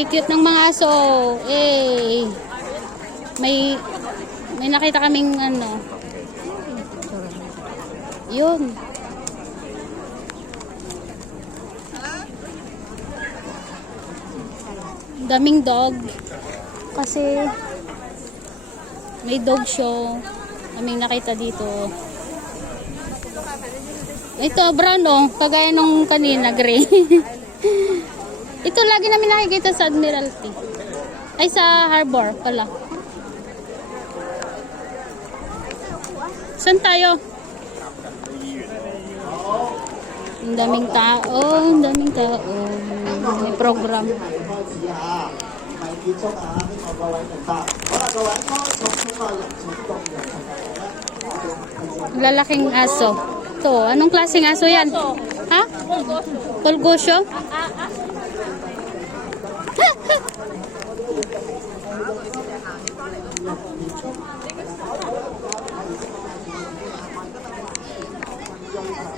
Kikit ng mga aso. Eh. May nakita kaming ano. Yun. Daming dog. Kasi may dog show. Kaming nakita dito. Ito, brown oh. Kagaya nung kanina, gray. Ito lagi namin nakikita sa Admiralty. Ay, sa Harbor pala. Saan tayo? Ang daming tao. Ang daming tao. May program. Lalaking aso. To, anong klaseng aso yan? Ha? Pulgosyo?